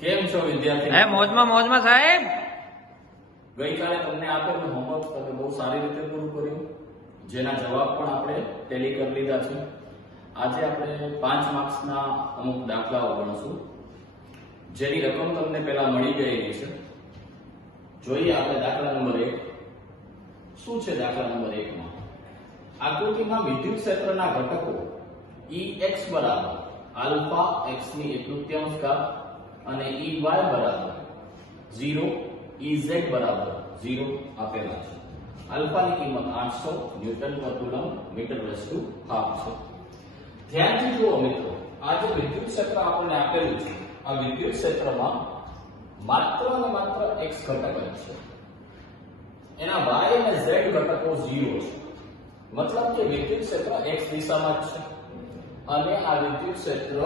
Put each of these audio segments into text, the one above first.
કેમ છો વિદ્યાર્થી? હે મોજમાં સાહેબ. ગઈકાલે તમને આપેલું હોમવર્ક તમે બહુ સારી રીતે પૂરું કર્યું, જેના જવાબ પણ આપણે ટેલી કરી લીધા છે. આજે આપણે 5 માર્ક્સના અમુક દાખલાઓ ગણશું, જેની રકમ તમને પહેલા મળી ગયેલી છે. જોઈએ આપણે દાખલા નંબર 1 શું છે. દાખલા નંબર 1 માં આકૃતિમાં વિદ્યુત ક્ષેત્રના ઘટકો Ex બરાબર આલ્ફા x ની 1/3 ઘાત અને Ey બરાબર 0, Ez બરાબર 0 આપેલા છે. આલ્ફાની કિંમત 800 ન્યૂટન પર coulomb metre raise to half છે. ધ્યાનથી જુઓ મિત્રો, આ જે વિદ્યુત ક્ષેત્ર આપણને આપેલું છે, આ વિદ્યુત ક્ષેત્રમાં માત્ર અને માત્ર x ઘટક જ છે. એના y અને z ઘટકો 0 છે. મતલબ કે વિદ્યુત ક્ષેત્ર x દિશામાં જ છે અને આ વિદ્યુત ક્ષેત્ર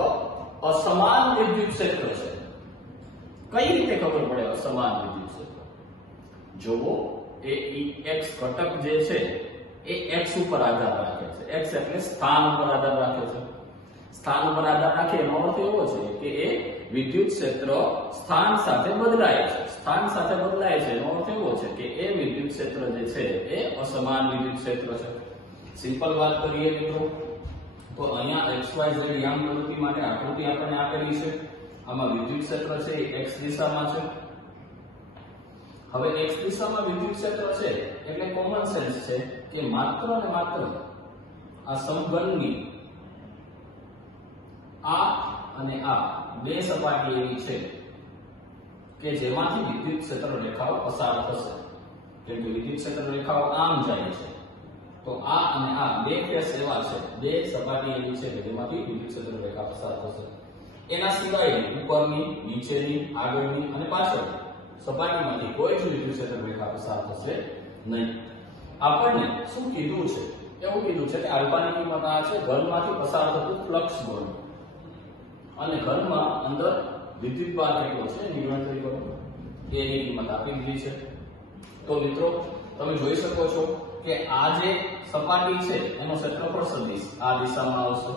અસમાન વિદ્યુત ક્ષેત્ર છે. કઈ રીતે ખબર પડે અસમાન વિદ્યુત ક્ષેત્ર? જોવો, એ x ઘટક જે છે એ x ઉપર આધાર રાખે છે. x એટલે સ્થાન ઉપર આધાર રાખે છે. સ્થાન ઉપર આધાર રાખે એનો અર્થ એવો છે કે એ વિદ્યુત ક્ષેત્ર સ્થાન સાથે બદલાય છે. સ્થાન સાથે બદલાય છે એનો અર્થ એવો છે કે એ વિદ્યુત ક્ષેત્ર જે છે એ અસમાન વિદ્યુત ક્ષેત્ર છે. સિમ્પલ વાત કરીએ મિત્રો, તો અહીંયા xyz યામ પ્રવૃત્તિ માટે આકૃતિ આપણને આપેલી છે. આમાં વિદ્યુત ક્ષેત્ર છે એ x દિશામાં છે. હવે x દિશામાં વિદ્યુત ક્ષેત્ર છે એટલે કોમન સેન્સ છે કે માત્ર અને માત્ર આ સમઘનની આ અને આ બે સપાટી એવી છે કે જેમાંથી વિદ્યુત ક્ષેત્ર રેખાઓ પસાર થશે. કેમ કે વિદ્યુત ક્ષેત્ર રેખાઓ આમ જાય છે, તો આ અને આ બે કેસ એવા છે, બે સપાટી એવી છે કે જેમાંથી વિદ્યુત ક્ષેત્ર રેખા પસાર થશે. એના સિવાય ઉપરની, નીચેની, આગળની અને પાછળની સપાટીમાંથી કોઈ જ વિદ્યુત ક્ષેત્ર રેખા પસાર થશે નહીં. આપણને શું કીધું છે? એવું કીધું છે કે આલ્ફાની કિંમત આ છે, ઘનમાંથી પસાર થતું ફ્લક્સ બળ, અને ઘનમાં અંદર વિદ્યુત ભાર કેટલો છે એની ગણતરી કરો. એની કિંમત આપી દીધી છે. તો મિત્રો તમે જોઈ શકો છો કે આ જે સપાટી છે એનો ક્ષેત્રફળ સદિશ આ દિશામાં આવશે.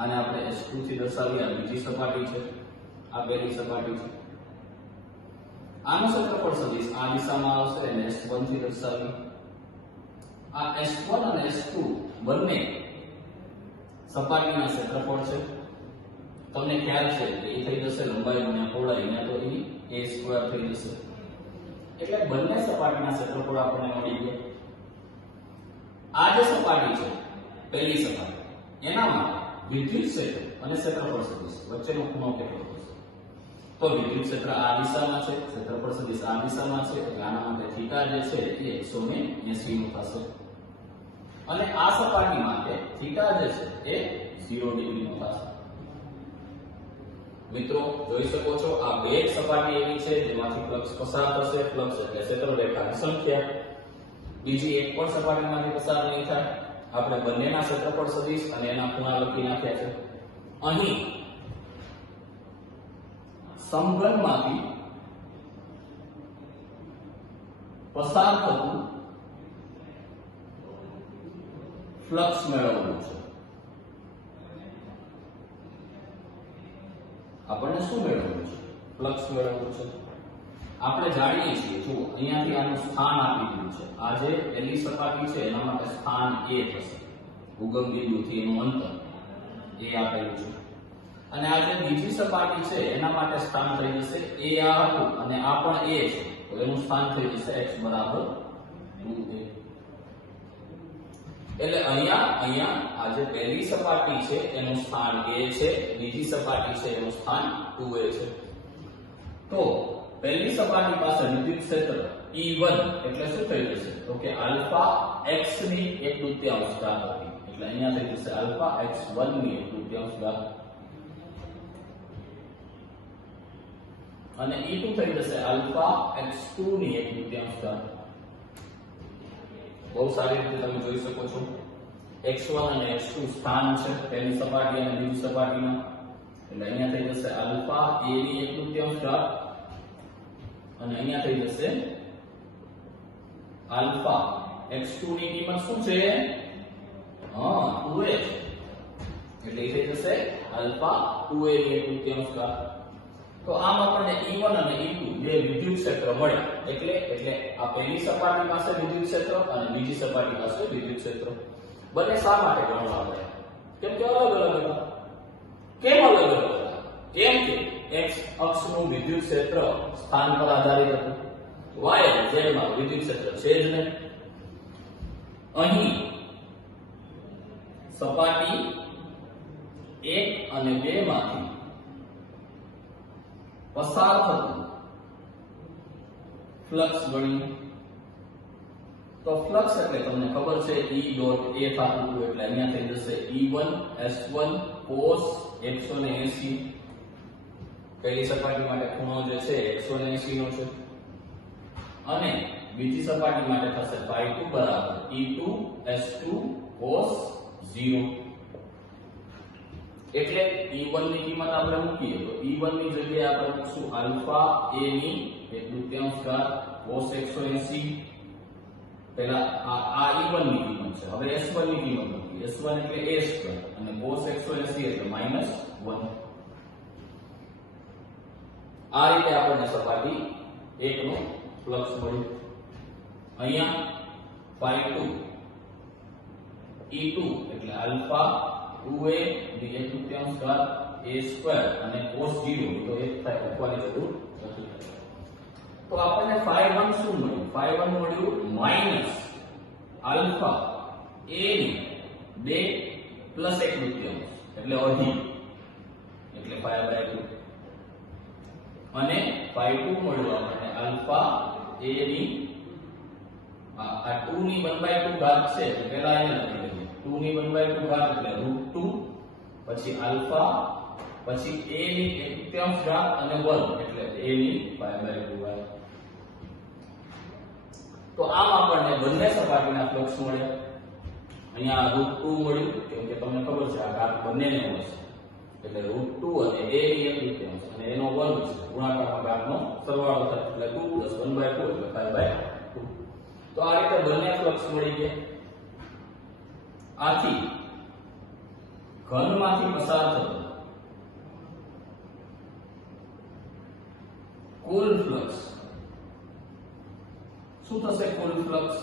આને આપણે S2 થી દર્શાવીએ. આ બીજી સપાટી છે, આ પહેલી સપાટી છે. આનો ક્ષેત્રફળ સદિશ આ દિશામાં આવશે અને S1 થી દર્શાવીએ. આ S1 અને S2 બંને સપાટીના ક્ષેત્રફળ છે. તમને ખ્યાલ છે કે એ થઈ જશે લંબાઈ ગુણ્યા પહોળાઈ, અહીંયા તો એ A² થઈ જશે. એટલે બંને સપાટીના ક્ષેત્રફળ આપણને મળી ગયા. આ જે સપાટી છે પહેલી સપાટી, એના માટે વિદ્યુત ક્ષેત્ર અને ક્ષેત્રફળ સદિશ વચ્ચેનો ખૂણો કેટલો થશે? તો વિદ્યુત ક્ષેત્ર આ દિશામાં છે, ક્ષેત્રફળ સદિશ આ દિશામાં છે, એટલે આના માટે થીટા જે છે એ 180 નું થશે. અને આ સપાટી માટે થીટા જે છે એ 0 ડિગ્રી નું થશે. મિત્રો જોઈ શકો છો, આ બે સપાટી એવી છે જેમાંથી ફ્લક્સ પસાર થશે. ફ્લક્સ એટલે ક્ષેત્ર રેખાની સંખ્યા. બીજી એક પણ સપાટીમાંથી પસાર નહીં થાય. આપણે બંનેના ક્ષેત્રફળ સદિશ અને એના ખૂણા લખી નાખ્યા છે. અહીં સમઘનમાંથી પસાર થતું ફ્લક્સ મેળવવું છે. આપણને શું મેળવવું છે? ફ્લક્સ મેળવવું છે. આપણે જાણીએ છીએ, જો અહીંયાથી આનું સ્થાન આપી દીધું છે. આ જે પહેલી સપાટી છે એના માટે સ્થાન A થશે. ઉગમ બિંદુથી એનું અંતર A આપેલું છે. અને આ જે બીજી સપાટી છે એના માટે સ્થાન થઈ જશે A આ હતું અને આ પણ A છે, તો એનું સ્થાન થઈ જશે x બરાબર 2A. એટલે અહીંયા આ જે પહેલી સપાટી છે એનું સ્થાન A છે, બીજી સપાટી છે એનું સ્થાન 2A છે. તો પહેલી સપાટી પાસે વિદ્યુત ક્ષેત્ર E1 એટલે શું થઈ જશે? તો કે આલ્ફા x ની 1/2 ઘાત હતી, એટલે અહીંયા થઈ જશે આલ્ફા x1 ની 1/2 ઘાત, અને E2 થઈ જશે આલ્ફા x2 ની 1/2 ઘાત. બહુ સારી રીતે તમે જોઈ શકો છો. x1 અને x2 સ્થાન છે પહેલી સપાટી અને બીજી સપાટીના, એટલે અહીંયા થઈ જશે આલ્ફા a ની 1/2 ઘાત અને અહીંયા થઈ જશે આલ્ફા x2 ની કિંમત શું છે? 2a, એટલે થઈ જશે આલ્ફા 2a ની 1/2 ઘાત. તો આમ આપણને E1 અને E2 બે વિદ્યુત ક્ષેત્ર મળ્યા. એટલે આ પહેલી સપાટી પાસે વિદ્યુત ક્ષેત્ર અને બીજી સપાટી પાસે વિદ્યુત ક્ષેત્ર. બંને શા માટે ગણવા પડ્યા? કેમ કે અલગ અલગ હતા. કેમ અલગ અલગ હતા? કેમ કે x અક્ષનું વિદ્યુત ક્ષેત્ર સ્થાન પર આધારિત હતું. y અને z માં વિદ્યુત ક્ષેત્ર છે જ નહીં. અહીં સપાટી 1 અને 2 માંથી પસાર થતું ફ્લક્સ ગણ્યું. તો ફ્લક્સ એટલે તમને ખબર છે E ડોટ A થતું હતું એટલે અહીંયા થઈ જશે E1 S1 cos 180. પહેલી સપાટી માટે ખૂણો જે છે 180 નો છે અને બીજી સપાટી માટે થશે phi2 બરાબર E2 S2 cos 0. એટલે E1 ની કિંમત આપણે મૂકીએ તો E1 ની જગ્યાએ આપણે મૂકશું આલ્ફા a ની 1/2 ઘાત cos 180. પહેલા આ E1 ની કિંમત છે. હવે S1 ની કિંમત મૂકીએ. S1 એટલે a સ્ક્વેર અને cos 180 એટલે -1. આ રીતે આપણને સપાટી 1 નો ફ્લક્સ મળ્યું. અહીંયા phi2 E2 એટલે આલ્ફા 2a ની 1/2 ઘાત a સ્ક્વેર અને cos 0 તો 1 થાય ઉપરની જરૂર નથી. તો આપણને phi1 શું મળ્યું? phi1 મળ્યું માઈનસ આલ્ફા a ની 2 પ્લસ 1/2 એટલે અડધી એટલે phi/2 અને phi2 મળ્યું આપણને આલ્ફા a ની આ 2 ની 1/2 ઘાત છે તો પહેલા એને લખી લઈએ. 2 ની 1/2 ઘાત એટલે √2 પછી આલ્ફા પછી a ની 1/2 ઘાત અને 1 એટલે a ની π/2 ઘાત. તો આમ આપણને બંને સપાટીના ફ્લક્સ મળ્યા. અહીંયા √2 મળ્યું કેમ કે તમને ખબર છે આ ઘાત બંનેને મળશે એટલે √2 અને a ની 1/2 અને એનો વર્ગ છે ગુણાકારમાં ઘાતનો સરવાળો થાય એટલે 2 + 1/2 એટલે π/2. તો આ રીતે બંને ફ્લક્સ મળી ગયા. આથી ઘનમાંથી પસાર થતું કુલ ફ્લક્સ શું થશે? કુલ ફ્લક્સ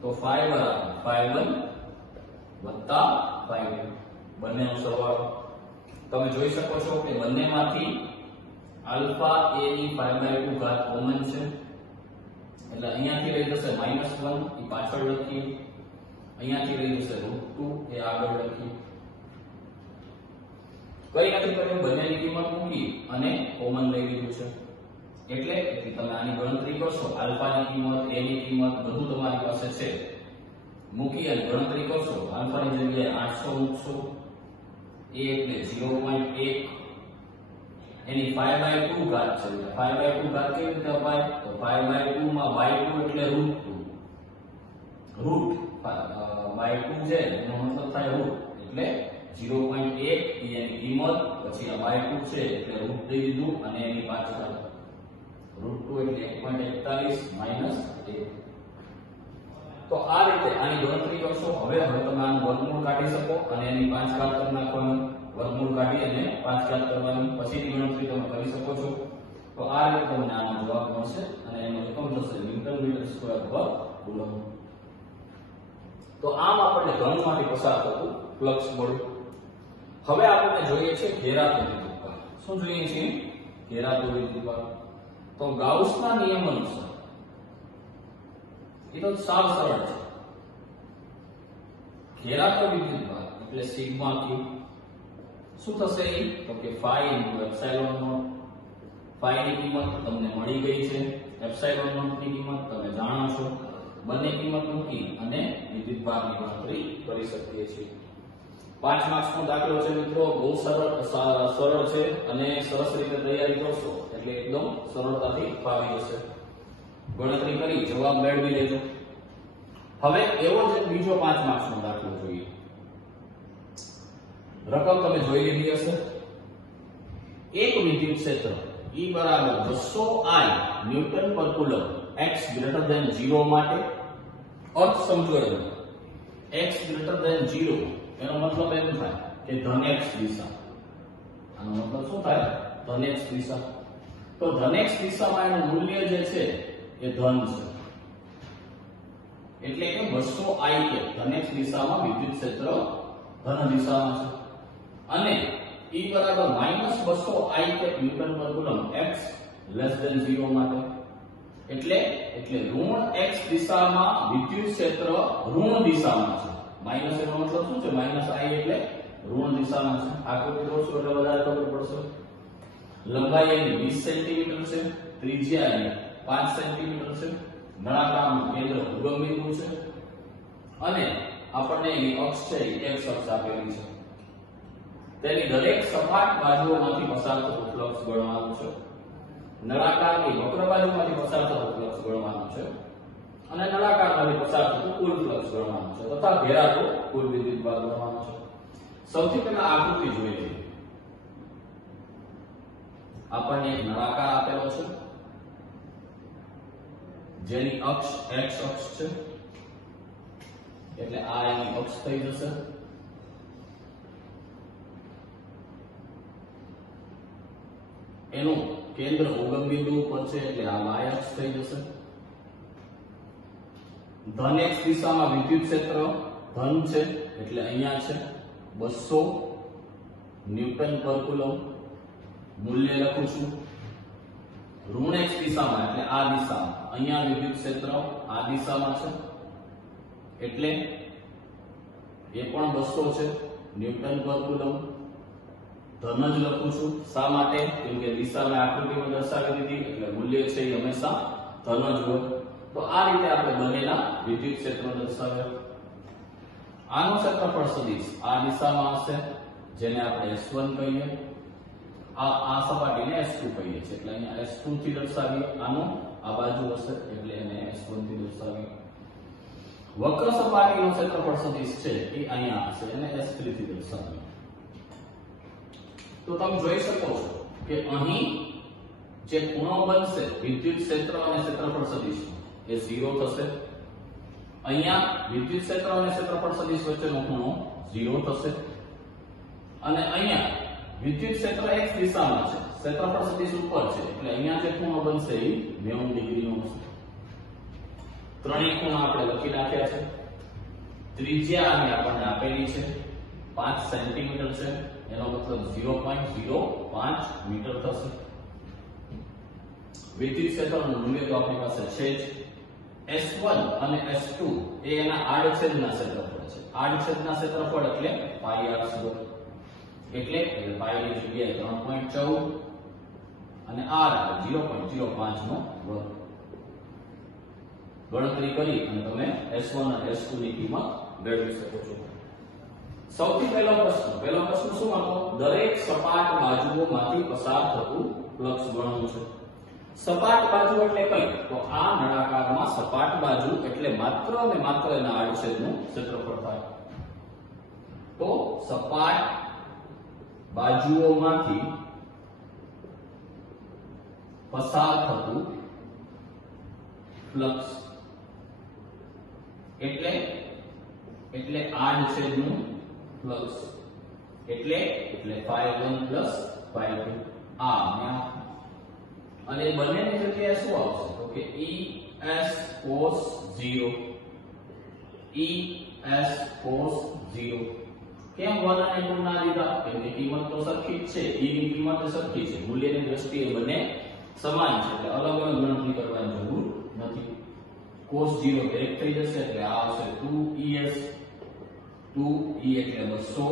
તો phi બરાબર phi1 વત્તા phi2 બંનેનો સરવાળો. તમે જોઈ શકો છો કે બંનેમાંથી આલ્ફા a ની π/2 ઘાત કોમન છે એટલે અહીંયાથી રહી જશે -1 એ પાછળ લખીએ. અહીંયાથી રહી જશે √2 એ આગળ લખીએ. કઈ નથી કર્યું બંનેની કિંમત મૂકી અને કોમન લઈ લીધું છે. એટલે તમે આની ગણતરી કરશો આલ્ફાની કિંમત a ની કિંમત બધું તમારી પાસે છે. મૂકી અને ગણતરી કરશો આલ્ફાની જગ્યાએ 800 મૂકશો a એટલે 0.1 એની π/2 ઘાત છે. π/2 ઘાત કેવી રીતે અપાય? તો π/2 માં y2 એટલે √2 by2 છે એનો મતલબ થાય √, એટલે 0.1 એની કિંમત પછી આ y2 છે એટલે √, દઈ દીધું અને એની પાછળ √2 એટલે 1.41 -1. તો આ રીતે આની ગણતરી કરશો. હવે તમે આનું વર્ગમૂળ કાઢી શકો અને એની 5 ઘાત કરી નાખવાનું. વર્ગમૂળ કાઢી અને 5 ઘાત કરવાની પછીની ગણતરી તમે કરી શકો છો. તો આ રીતે તમને આનો જવાબ મળશે અને એનો રકમ થશે ન્યૂટન મીટર સ્ક્વેર પર કુલમ. તો આમ આપણને ઘનમાંથી પસાર થતું ફ્લક્સ મળ્યું. હવે આપણને જોઈએ છે ઘેરાતું વિદ્યુતભાર. શું જોઈએ છે? ઘેરાતું વિદ્યુતભાર. તો ગાઉસના નિયમ અનુસાર એ તો સાવ સરળ છે. ઘેરાતો વિદ્યુતભાર એટલે સિગ્મા ક્યુ. શું થશે? તો કે phi * એપ્સિલોન0. phi ની કિંમત તમને મળી ગઈ છે, એપ્સિલોન0 ની કિંમત તમે જાણો છો. બંને કિંમત મૂકી અને વિદ્યુતભારની ગણતરી કરી શકીએ છીએ. 5 માર્ક્સનો દાખલો છે મિત્રો, બહુ સરળ છે અને સરસ રીતે તૈયારી કરશો એટલે એકદમ સરળતાથી ફાવી જશે. ગણતરી કરી જવાબ મેળવી લેજો. હવે એવો જ બીજો 5 માર્ક્સનો દાખલો જોઈએ. રકમ તમે જોઈ લીધી હશે. એક વિદ્યુત ક્ષેત્ર E બરાબર 200 I ન્યૂટન પર કુલમ x > 0 માટે અર્થ સમજો. x > 0 એનો મતલબ એમ થાય કે ધન x દિશા. આનો મતલબ શું થાય? ધન x દિશા, તો ધન x દિશામાં એનું મૂલ્ય જે છે એ ધન છે, એટલે કે 200 I કે ધન x દિશામાં વિદ્યુત ક્ષેત્ર ધન દિશામાં છે, અને E બરાબર -200 I કે ન્યૂટન પર કુલમ x <0 માટે, એટલે ઋણ x દિશામાં વિદ્યુત ક્ષેત્ર ઋણ દિશામાં છે. માઈનસ એનો મતલબ શું છે? માઈનસ I એટલે ઋણ દિશામાં છે. આકૃતિ દોરશો એટલે વધારે ખબર પડશે. લંબાઈ એની 20 સેન્ટીમીટર છે, ત્રિજ્યા એની 5 સેન્ટીમીટર છે, નળાકારનું કેન્દ્ર ઉગમ બિંદુ છે, અને આપણને એની અક્ષ છે એ x અક્ષ આપેલી છે. તેની દરેક સપાટ બાજુઓમાંથી પસાર થતું ફ્લક્સ ગણવાનું છે. નળાકારની વક્ર બાજુમાંથી પસાર થતું ફ્લક્સ ગણવાનું છે, અને નળાકારમાંથી પસાર થતું કુલ ફ્લક્સ ગણવાનું છે, તથા ઘેરાતો કુલ વિદ્યુતભાર ગણવાનો છે. સૌથી પહેલા આકૃતિ જોઈ લઈએ. આપણને એક નળાકાર આપેલો છે જેની અક્ષ x અક્ષ છે, એટલે આ એની અક્ષ થઈ જશે. એનું કેન્દ્ર ઉગમ બિંદુ ઉપર છે, એટલે આ y અક્ષ થઈ જશે. ધન x દિશામાં વિદ્યુત ક્ષેત્ર ધન છે, એટલે અહીંયા છે 200 ન્યૂટન પર કુલમ. મૂલ્ય લખું છું. ઋણ x દિશામાં એટલે આ દિશામાં અહીંયા વિદ્યુત ક્ષેત્ર આ દિશામાં છે, એટલે એ પણ 200 છે ન્યૂટન પર કુલમ. ધન જ લખું છું. શા માટે? કેમ કે દિશા મેં આકૃતિમાં દર્શાવી દીધી, એટલે મૂલ્ય છે એ હંમેશા ધન જ હોય. તો આ રીતે આપણે બનેલા વિદ્યુત ક્ષેત્ર દર્શાવ્યા. આનું ક્ષેત્રફળ સદિશ આ દિશામાં હશે, જેને આપણે S1 કહીએ. આ સપાટીને S2 કહીએ છીએ, એટલે અહીંયા S2 થી દર્શાવીએ. આનું આ બાજુ હશે, એટલે એને S1 થી દર્શાવીએ. વક્ર સપાટીનું ક્ષેત્રફળ સદિશ છે એ અહીંયા હશે, એને S3 થી દર્શાવીએ. તો તમે જોઈ શકો છો કે અહીં જે ખૂણો બનશે વિદ્યુત ક્ષેત્ર અને ક્ષેત્રફળ સદિશ એ 0 થશે. અહીંયા વિદ્યુત ક્ષેત્ર અને ક્ષેત્રફળ સદિશ વચ્ચેનો ખૂણો 0 થશે, અને અહીંયા વિદ્યુત ક્ષેત્ર x દિશામાં છે, ક્ષેત્રફળ સદિશ ઉપર છે, એટલે અહીંયા જે ખૂણો બનશે એ 90 ડિગ્રીનો હશે. ત્રણેય ખૂણા આપણે લખી નાખ્યા છે. ત્રિજ્યા અહીં આપણને આપેલી છે 5 સેન્ટીમીટર છે, એનો મતલબ 0.05 મીટર થશે. વિદ્યુત ક્ષેત્રનું મૂલ્ય તો આપણી પાસે છે જ. S1 અને S2 એ એના આડછેદના ક્ષેત્રફળ છે. આડછેદના ક્ષેત્રફળ એટલે પાઈ r સ્ક્વેર, એટલે પાઈ ની જગ્યાએ 3.14 અને r એટલે 0.05 નો વર્ગ. ગણતરી કરી અને તમે S1 અને S2 ની કિંમત મેળવી શકો છો. સૌથી પહેલો પ્રશ્ન શું હતો? દરેક સપાટ બાજુઓમાંથી પસાર થતું ફ્લક્સ ગણવું છે. સપાટ બાજુ એટલે કઈ? તો આ નળાકારમાં સપાટ બાજુ એટલે માત્ર અને માત્ર એના આડછેદનું ક્ષેત્રફળ થાય. તો સપાટ બાજુઓમાંથી પસાર થતું ફ્લક્સ એટલે આડછેદનું ફ્લક્સ, એટલે ∅1 ∅2 અને બંનેની જગ્યાએ શું આવશે? તો કે ES cos 0, ES cos 0. કેમ 1 અને 2 ના લીધા? કેમ કે કિંમત તો સરખી જ છે, E ની કિંમત સરખી છે, મૂલ્યની દ્રષ્ટિએ બંને સમાન છે, એટલે અલગ અલગ ગણતરી કરવાની જરૂર નથી. cos 0 તો 1 થઈ જશે, એટલે આ આવશે 2ES. 2E એટલે 200,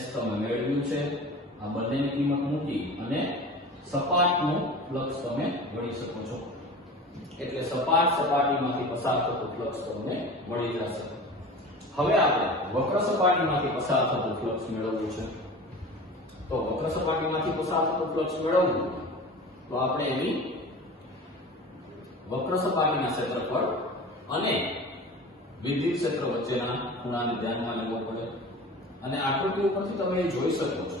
S તમે મેળવ્યું છે. આ બંનેની કિંમત મૂકી અને સપાટનું ફ્લક્સ તમે મળી શકો છો, એટલે સપાટીમાંથી પસાર થતું ફ્લક્સ તમને મળી જશે. હવે આપણે વક્ર સપાટીમાંથી પસાર થતું ફ્લક્સ મેળવવું છે. તો વક્ર સપાટીમાંથી પસાર થતું ફ્લક્સ મેળવવું તો આપણે એની વક્ર સપાટીના ક્ષેત્રફળ અને વિદ્યુત ક્ષેત્ર વચ્ચેના ખૂણાને ધ્યાનમાં લેવો પડે. અને આકૃતિ ઉપરથી તમે એ જોઈ શકો છો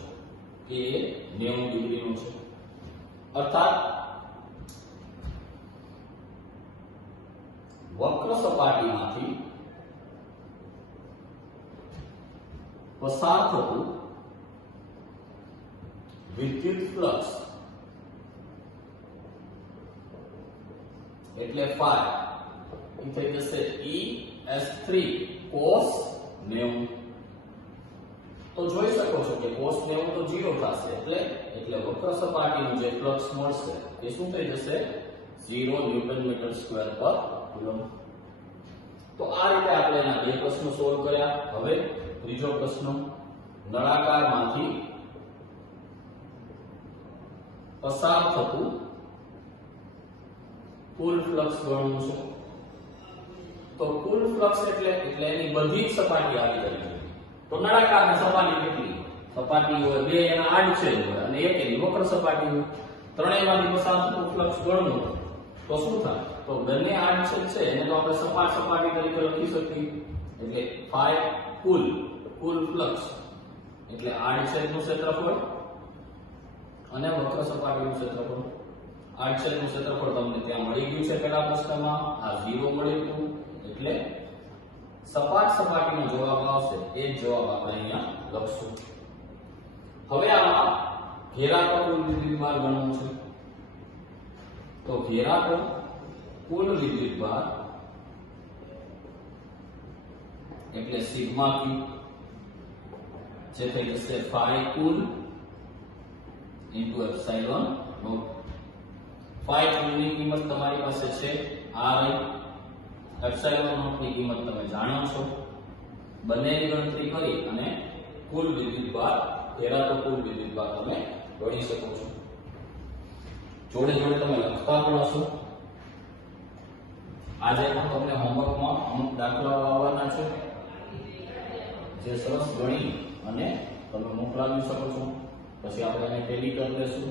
કે એ 90 ડિગ્રીનું છે. અર્થાત વક્ર સપાટીમાંથી પસાર થતું વિદ્યુત ફ્લક્સ એટલે phi એ થઈ જશે ES3 cos 90. તો જોઈ શકો છો કે cos 90 તો 0 થશે એટલે વક્ર સપાટીનું જે ફ્લક્સ મળશે એ શું થઈ જશે 0 ન્યૂટન મીટર સ્ક્વેર પર કુલમ્બ. તો આ રીતે આપણે એના બે પ્રશ્નો સોલ્વ કર્યા. હવે ત્રીજો પ્રશ્ન, નળાકારમાંથી પસાર થતું કુલ ફ્લક્સ ગણવું છે. તો કુલ ફ્લક્સ એટલે એની બધી જ સપાટી આવી રહી. તો નળાકારની સપાટી કેટલી? સપાટી હોય બે, એના આડછેદ હોય અને એક એની વક્ર સપાટી હોય. ત્રણેયમાંથી પસાર થતું ફ્લક્સ ગણવું તો શું થાય? તો બંને આડછેદ છે એને તો આપણે સપાટ સપાટી તરીકે લખી શકીએ. એટલે phi કુલ ફ્લક્સ એટલે આડછેદનું ક્ષેત્રફળ અને વક્ર સપાટીનું ક્ષેત્રફળ. આડછેદનું ક્ષેત્રફળ તમને ત્યાં મળી ગયું છે પેલા પ્રશ્નમાં, આ 0 મળી ગયું એટલે સપાટ સપાટીનો જવાબ આવશે એ જ જવાબ આપણે અહીંયા લખશું. હવે આમાં ઘેરાતો કુલ વિદ્યુતભાર ગણવું છે. તો ઘેરાતો કુલ વિદ્યુતભાર એટલે સિગ્મા q જે થઈ જશે phi કુલ into epsilon naught. phi કુલની કિંમત તમારી પાસે છે આ રહી. એપ્સિલોન નોટ ની કિંમત તમે જાણો છો. બંનેની ગણતરી કરી અને કુલ વિદ્યુતભાર ઘેરાતો કુલ વિદ્યુતભાર તમે ગણી શકો છો. જોડે જોડે તમે લખતા પણ હશો. આજે પણ તમને હોમવર્કમાં અમુક દાખલાઓ આવવાના છે જે સરસ ગણી અને તમે મોકલાવી શકો છો. પછી આપણે એને ટેલી કરી લેશું.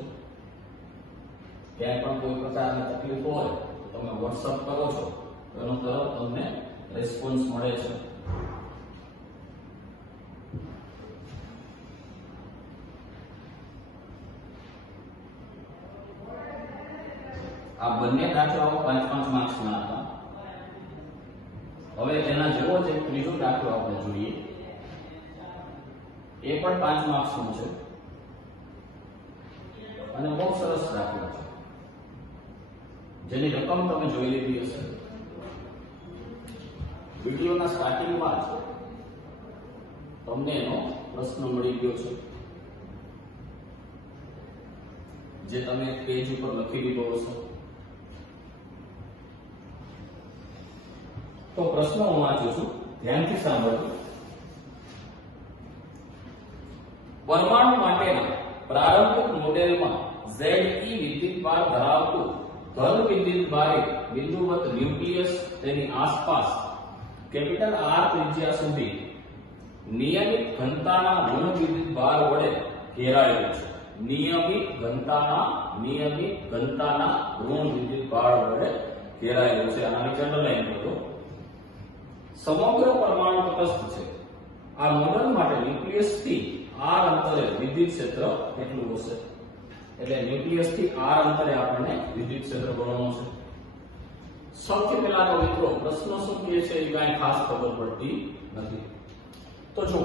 ક્યાંય પણ કોઈ પ્રકારની તકલીફ હોય તો તમે WhatsApp કરો છો તો એનો તરત તમને રિસ્પોન્સ મળે છે. આ બંને દાખલાઓ 5-5 માર્ક્સના હતા. હવે એના જેવો જ એક ત્રીજો દાખલો આપણે જોઈએ. એ પણ 5 માર્ક્સનો છે અને બહુ સરસ દાખલો છે જેની રકમ તમે જોઈ લીધી હશે. વિડિયોના સ્ટાર્ટિંગમાં જ તમને એનો પ્રશ્ન મળી ગયો છે જે તમે પેજ ઉપર લખી દીધો હશે. તો પ્રશ્ન હું વાંચું છું, ધ્યાનથી સાંભળજો. પરમાણુ માટેના પ્રારંભિક મોડેલમાં Ze વિદ્યુતભાર ધરાવતું ધન વિદ્યુતભારિત બિંદુવત ન્યુક્લિયસ તેની આસપાસ કેપિટલ R ત્રિજ્યા સુધી નિયમિત ઘનતાના ઋણ વિદ્યુતભાર વડે ઘેરાયેલું છે. નિયમિત ઘનતાના ઋણ વિદ્યુતભાર વડે ઘેરાયેલું છે. આના નીચે અંડરલાઈન કરો. સમગ્ર પરમાણુ તટસ્થ છે. આ મોડેલ માટે ન્યુક્લિયસ થી R અંતરે વિદ્યુત ક્ષેત્ર કેટલું હશે? એટલે ન્યુક્લિયસ થી R અંતરે આપણને વિદ્યુત ક્ષેત્ર ગણવાનું છે. સૌથી પહેલા તો મિત્રો પ્રશ્ન શું કહે છે એ કાંઈ ખાસ ખબર પડતી નથી. તો જો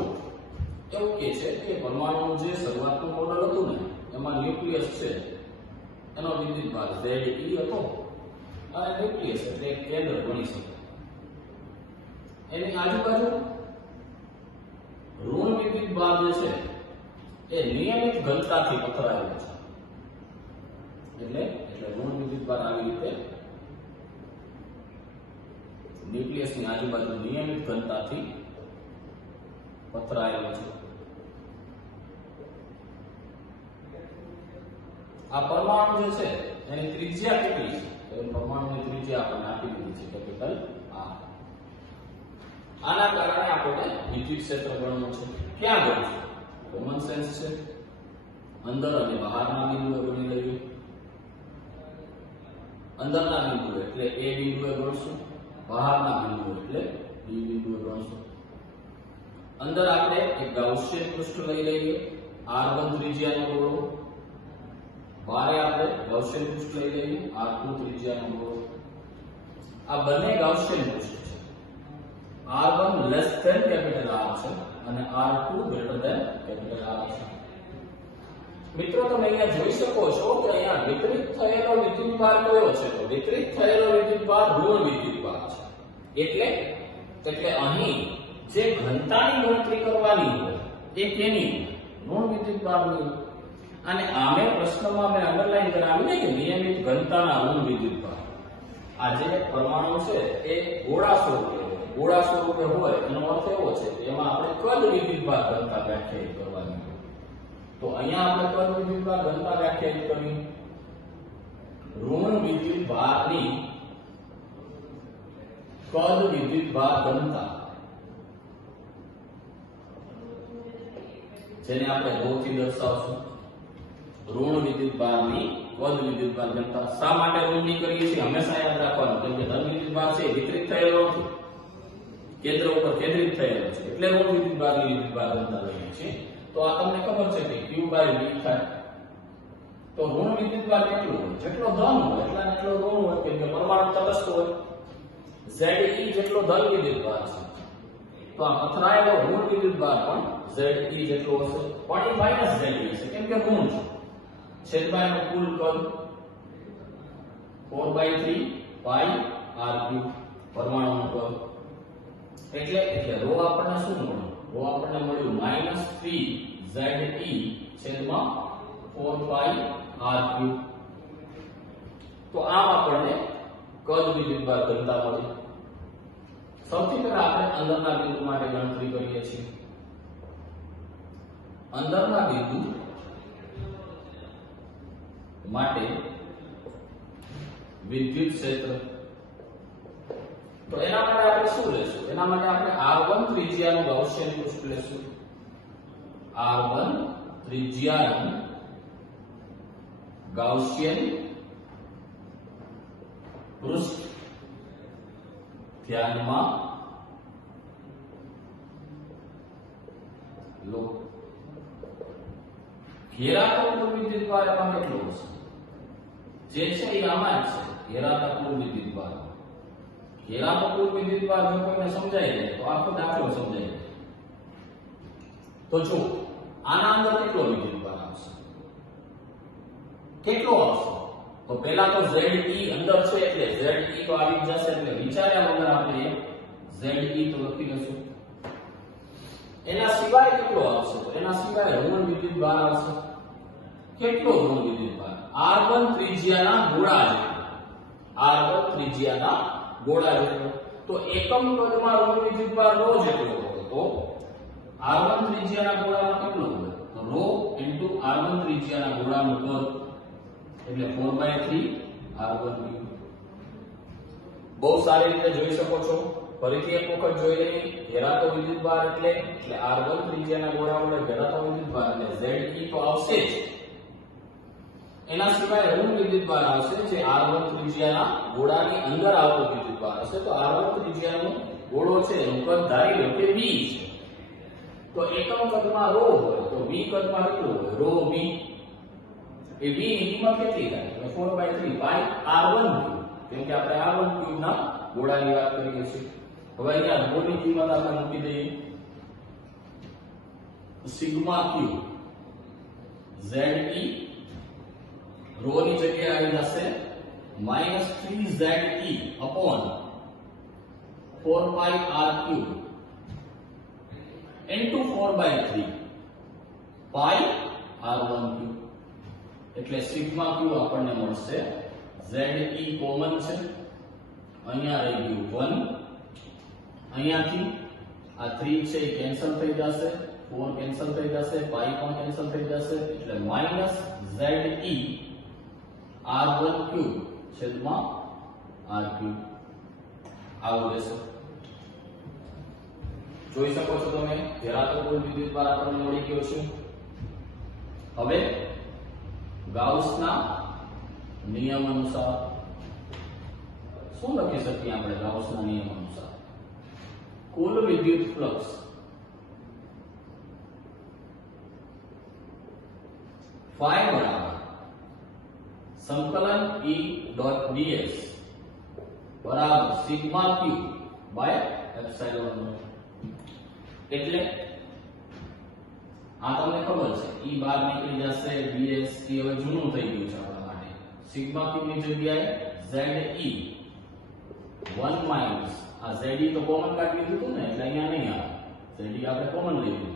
એવું કહે છે કે પરમાણુનું જે શરૂઆતનું મોડેલ હતું ને એમાં ન્યુક્લિયસ છે એનો વિદ્યુતભાર Ze હતો અને ન્યુક્લિયસ એટલે કેન્દ્ર ગણી શકે. એની આજુબાજુ ઋણ વિદ્યુતભાર જે છે એ નિયમિત ઘનતાથી પથરાયેલો છે. એટલે ઋણ વિદ્યુતભાર આવી રીતે ન્યુક્લિયસની આજુબાજુ નિયમિત ઘનતાથી પથરાયેલો છે. આ પરમાણુ જે છે એની ત્રિજ્યા કેટલી છે? તો પરમાણુની ત્રિજ્યા આપણને આપી દીધી છે કેપિટલ R. આના કારણે આપણે વિદ્યુત ક્ષેત્ર ગણવું છે. ક્યાં ગણવું? કોમન સેન્સ છે. અંદર અને બહારના બિંદુએ ગણી લઈએ. અંદરના બિંદુએ એટલે A બિંદુએ ગણશું, બહારના બિંદુએ એટલે B બિંદુએ ગણશું. અંદર આપણે એક ગાઉસિયન પૃષ્ઠ લઈ લઈએ, R1 ત્રિજ્યાનો ગોળો. બહાર આપણે ગાઉસિયન પૃષ્ઠ લઈ લઈએ, R2 ત્રિજ્યાનો ગોળો. આ બંને ગાઉસિયન પૃષ્ઠ છે. R1 less than capital R છે અને R2 greater than capital R છે. મિત્રો તમે અહીંયા જોઈ શકો છો કે અહીંયા વિતરિત થયેલો વિદ્યુતભાર કયો છે? તો વિતરિત થયેલો વિદ્યુતભાર ઋણ વિદ્યુતભાર છે. એટલે અહીં જે ઘનતાની ગણતરી કરવાની હોય એ કેની? ઋણ વિદ્યુતભારની. અને આમે પ્રશ્નમાં મેં અંડરલાઈન કરાવ્યું છે કે નિયમિત ઘનતાના ઋણ વિદ્યુતભાર. આ જે પરમાણુ છે એ ગોળા સ્વરૂપે હોય એનો અર્થ એવો છે કે એમાં આપણે કદ વિદ્યુતભાર ઘનતા વ્યાખ્યાયિત કરવાની હોય. તો અહીંયા આપણે કદ વિદ્યુતભાર ઘનતા વ્યાખ્યાયિત કરી. ઋણ વિદ્યુતભારની કદ વિદ્યુતભાર ઘનતા, જેને આપણે ρ થી દર્શાવશું. ઋણ વિદ્યુતભારની કદ વિદ્યુતભાર ઘનતા. શા માટે ઋણની કરીએ છીએ? હંમેશા યાદ રાખવાનું કેમ કે ધન વિદ્યુતભાર છે વિતરિત થયેલો નથી, કેન્દ્ર ઉપર કેન્દ્રિત થયેલો છે, એટલે ઋણ વિદ્યુતભારની વિદ્યુતભાર ઘનતા લઈએ છીએ. તો આ તમને ખબર છે કે Q/V થાય. તો ઋણ વિદ્યુતભાર કેટલું હોય? જેટલો ધન હોય એટલા એટલો ઋણ હોય, કેમ કે પરમાણુ તટસ્થ હોય. Ze જેટલો ધન વિદ્યુતભાર છે, તો આ પથરાયેલો ઋણ વિદ્યુતભાર પણ Ze જેટલો હશે, પણ એ માઈનસ Ze છે કેમ કે ઋણ છે. છેદમાં એનું કુલ કદ 4/3 પાઈ r3 પરમાણુનું કદ. એટલે ρ આપણને શું મળ્યું? ρ આપણને મળ્યું -3 Ze છેદમાં 4 પાઈ r3. તો આમ આપણને કદ વિદ્યુતભાર ઘનતા મળી. સૌથી પહેલા આપણે અંદરના બિંદુ માટે ગણતરી કરીએ છીએ. અંદરના બિંદુ માટે વિદ્યુત ક્ષેત્ર. તો એના માટે આપણે શું લેશું? એના માટે આપણે r1 ત્રિજ્યાનું ગાઉસિયન પૃષ્ઠ લેશું. r1 ત્રિજ્યાનું ગાઉસિયન પૃષ્ઠ ધ્યાનમાં લો. ઘેરાતો કુલ વિદ્યુતભાર એમાં કેટલો હશે? જે છે એ આમાં જ છે, ઘેરાતા કુલ વિદ્યુતભાર. ઘેરાતો કુલ વિદ્યુતભાર જો કોઈને સમજાય જાય તો આખો દાખલો સમજાય જાય. તો જો આના અંદર કેટલો વિદ્યુતભાર આવશે? કેટલો આવશે? તો પહેલા તો Ze અંદર છે એટલે Ze તો આવી જ જશે, એટલે વિચાર્યા વગર આપણે Ze તો લખી લઈશું. એના સિવાય કેટલો આવશે? તો એના સિવાય ઋણ વિદ્યુતભાર આવશે. કેટલો ઋણ વિદ્યુતભાર? r1 ત્રિજ્યાના ગોળા જેટલો. r1 ત્રિજ્યાના ગોળા જેટલો. તો એકમ કદમાં ઋણ વિદ્યુતભાર ρ જેટલો હોય તો r1 ત્રિજ્યાના ગોળામાં કેટલો હોય? તો ρ r1 ત્રિજ્યાના ગોળાનું કદ એટલે 4/3 r1 ક્યુબ. બહુ સારી રીતે જોઈ શકો છો. ફરીથી એક વખત જોઈ લઈએ. ઘેરાતો વિદ્યુતભાર એટલે r1 ત્રિજ્યાના ગોળા વડે ઘેરાતો વિદ્યુતભાર એટલે Ze તો આવશે જ. એના સિવાય ઋણ વિદ્યુતભાર આવશે જે r1 ત્રિજ્યાના ગોળાની અંદર આવતો વિદ્યુતભાર હશે. તો r1 ત્રિજ્યાનો ગોળો છે એનું કદ ધારી લો કે V છે. તો એકમ કદમાં ρ હોય તો V કદમાં કેટલું હોય? ρV. એ V ની કિંમત કેટલી થાય? 4/3 પાઈ r1 ક્યુબ. કેમ કે આપણે r1 ક્યુબ ના ગોળાની વાત કરીએ છીએ. હવે અહીંયા ρ ની કિંમત આપણે મૂકી દઈએ. સિગ્મા ક્યુ Ze ρ ની જગ્યાએ આવી જશે -3Ze upon 4 પાઈ r ક્યુબ into 4/3 પાઈ r1 ક્યુબ. એટલે સિગ્મા ક્યુ આપણને મળશે Ze કોમન છે, અહીંયા રહી ગયું 1, અહીંયાથી આ 3 છે એ કેન્સલ થઈ જશે, 4 કેન્સલ થઈ જશે, પાઈ પણ કેન્સલ થઈ જશે, એટલે -Ze r1 ક્યુબ છેદમાં r ક્યુબ આવું રહેશે. જોઈ શકો છો તમે ઘેરાતો કુલ વિદ્યુતભાર આપણને મળી ગયો છે. હવે ગાઉસના નિયમ અનુસાર શું લખી શકીએ આપણે? ગાઉસના નિયમ અનુસાર કુલ વિદ્યુત ફ્લક્સ phi બરાબર સંકલન E.ds બરાબર sigma q by epsilon nought. એટલે આ તમને ખબર છે ઈ બહાર નીકળી જશે, ds એ હવે જૂનું થઈ ગયું છે આપણા માટે. સિગ્મા ક્યુ ની જગ્યાએ ze 1 માઈનસ આ ze તો કોમન કાઢી દીધું ને એટલે અહીંયા નહીં આવે, ze આપણે કોમન લઈ લીધું.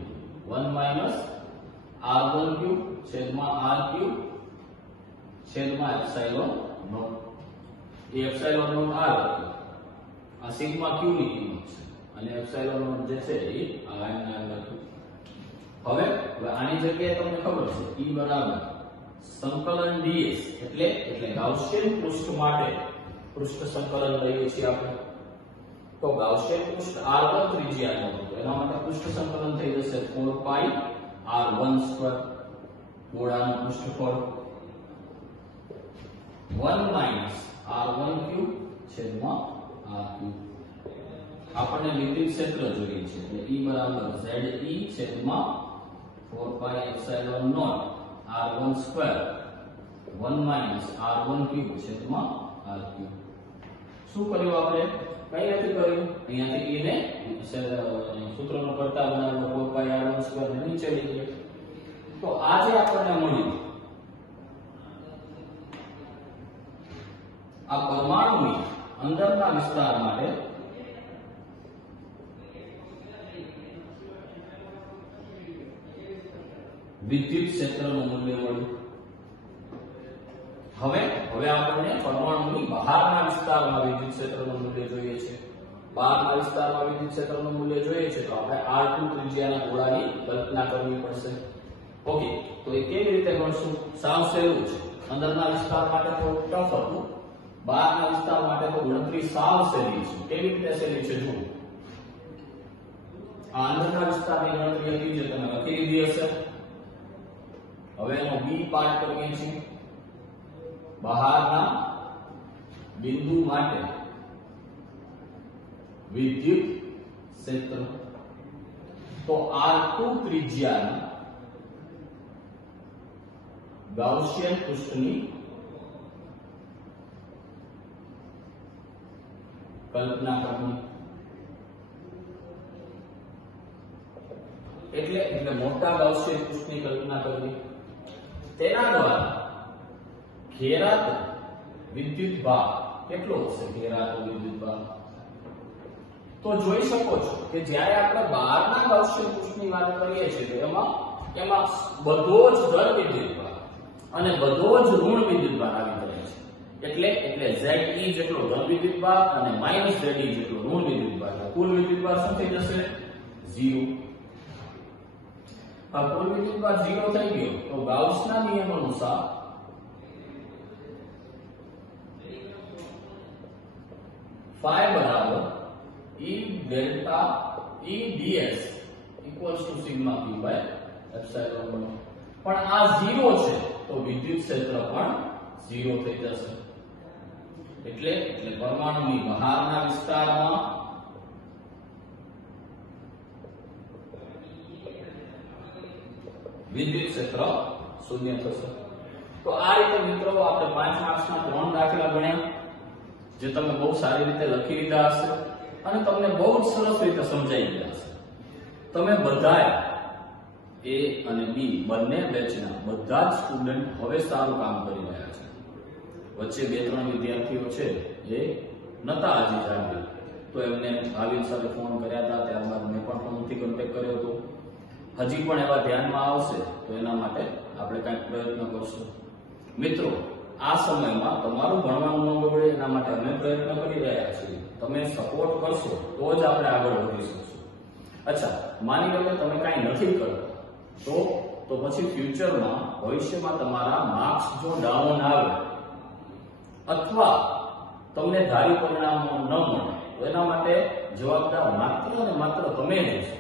1 માઈનસ r1 ક્યુબ છેદમાં r ક્યુબ છેદમાં એપ્સિલોન નોટ. એ એપ્સિલોન નોટ r હતું, આ સિગ્મા ક્યુ ની કિંમત છે અને એપ્સિલોન નોટ જે છે એ આ લાઈનના અંદર હતું. હવે આની જગ્યાએ તમને ખબર છે E બરાબર સંકલન ds એટલે ગાઉસિયન પૃષ્ઠ માટે પૃષ્ઠ સંકલન લઈએ છીએ આપણે. તો ગાઉસિયન પૃષ્ઠ r1 ત્રિજ્યાનું હતું, એના માટે પૃષ્ઠ સંકલન થઈ જશે 4 પાઈ r1 સ્ક્વેર ગોળાનું પૃષ્ઠફળ 1 માઈનસ r1 ક્યુબ છેદમાં r ક્યુબ. આપણને વિદ્યુત ક્ષેત્ર જોઈએ છે એટલે E બરાબર ze છેદમાં 4 pi epsilon nought r1 square 1 minus r1 cube છેદમાં r ક્યુબ. શું કર્યું આપણે? કઈ નથી કર્યું, અહીંયાથી E ને સૂત્રનો કરતા બનાવ્યો 4 પાઈ r1 સ્ક્વેર ને નીચે લઈ ગયા. તો આ જે આપણને મળ્યું આ પરમાણુની અંદરના વિસ્તાર માટે વિદ્યુત ક્ષેત્રનું મૂલ્ય મળ્યું. હવે આપણને પરમાણુની બહારના વિસ્તારમાં વિદ્યુત ક્ષેત્રનું મૂલ્ય જોઈએ છે. બહારના વિસ્તારમાં વિદ્યુત ક્ષેત્રનું મૂલ્ય જોઈએ છે તો આપણે r2 ત્રિજ્યાના ગોળાની કલ્પના કરવી પડશે. ઓકે, તો એ કેવી રીતે ગણશું? સાવ સહેલું છે. અંદરના વિસ્તાર માટે થોડું ટફ હતું, બહારના વિસ્તાર માટે તો ગણતરી સાવ સહેલી છે. કેવી રીતે સહેલી છે જુઓ. આ અંદરના વિસ્તારની ગણતરી હતી જે તમે લખી લીધી હશે. હવે એનો બી પાર્ટ કરીએ છીએ. બહારના બિંદુ માટે વિદ્યુત ક્ષેત્ર તો r2 ત્રિજ્યાના ગાઉસિયન પૃષ્ઠની કલ્પના કરવી. એટલે મોટા ગાઉસિયન પૃષ્ઠની કલ્પના કરવી. તેના દ્વારા ઘેરાતો વિદ્યુત ભાર કેટલો હશે? ઘેરાતો વિદ્યુત ભાર તો જોઈ શકો છો કે જ્યારે આપણે બહારના ગાઉસિયન પૃષ્ઠની વાત કરીએ છીએ તો એમાં બધો જ ધન વિદ્યુત ભાર અને બધો જ ઋણ વિદ્યુત ભાર આવી રહે છે. એટલે Ze જેટલો ધન વિદ્યુત ભાર અને -Ze જેટલો ઋણ વિદ્યુત ભાર, કુલ વિદ્યુત ભાર શું થઈ જશે? 0. આ કુલ વિદ્યુત ભાર 0 થઈ ગયો તો ગાઉસના નિયમ અનુસાર phi બરાબર E delta E ds equals to sigma q by epsilon 1. પણ આ 0 છે તો વિદ્યુત ક્ષેત્ર પણ 0 થઈ જશે. એટલે પરમાણુની બહારના વિસ્તારમાં વિદ્યુત ક્ષેત્ર 0 થશે. તો આ રીતે મિત્રો આપણે 5 માર્ક્સના 3 દાખલા ગણ્યા જે તમે બહુ સારી રીતે લખી લીધા હશે અને તમને બહુ જ સરસ રીતે સમજાઈ ગયા હશે. તમે બધાએ A અને B બંને બેચના બધા જ સ્ટુડન્ટ હવે સારું કામ કરી રહ્યા છે. વચ્ચે 2-3 વિદ્યાર્થીઓ છે એ નતા હજી જાણતા તો એમને ભાવિન સાથે ફોન કર્યા હતા, ત્યારબાદ મેં પણ ફોનથી કોન્ટેક્ટ કર્યો હતો. હજી પણ એવા ધ્યાનમાં આવશે તો એના માટે આપણે કંઈક પ્રયત્ન કરશું. મિત્રો, આ સમયમાં તમારું ભણવાનું ન બગડે એના માટે અમે પ્રયત્ન કરી રહ્યા છીએ. તમે સપોર્ટ કરશો તો જ આપણે આગળ વધી શકશું. અચ્છા, માની લો કે તમે કાંઈ નથી કરતા તો પછી ફ્યુચરમાં ભવિષ્યમાં તમારા માર્ક્સ જો ડાઉન આવે અથવા તમને ધાર્યું પરિણામ ન મળે તો એના માટે જવાબદાર માત્ર અને માત્ર તમે જ છો.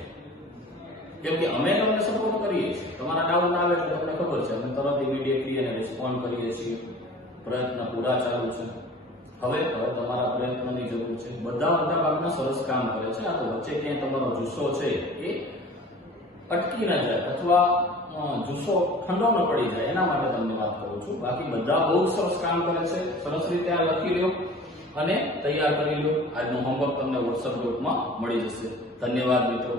કેમ કે અમે તમને સપોર્ટ કરીએ છીએ. તમારા ડાઉન આવે એટલે તમને ખબર છે અમે તરત ઇમિડિયેટલી એને રિસ્પોન્ડ કરીએ છીએ. પ્રયત્ન પૂરા ચાલુ છે. હવે તમારા પ્રયત્નની જરૂર છે. બધા ભાગમાં સરસ કામ કરે છે. આ તો વચ્ચે ક્યાંય તમારો જુસ્સો છે એ અટકી ન જાય અથવા જુસ્સો ઠંડો ન પડી જાય એના માટે તમને વાત કરું છું. બાકી બધા બહુ સરસ કામ કરે છે. સરસ રીતે આ લખી લ્યો અને તૈયાર કરી લો. આજનું હોમવર્ક તમને WhatsApp ગ્રુપમાં મળી જશે. ધન્યવાદ મિત્રો.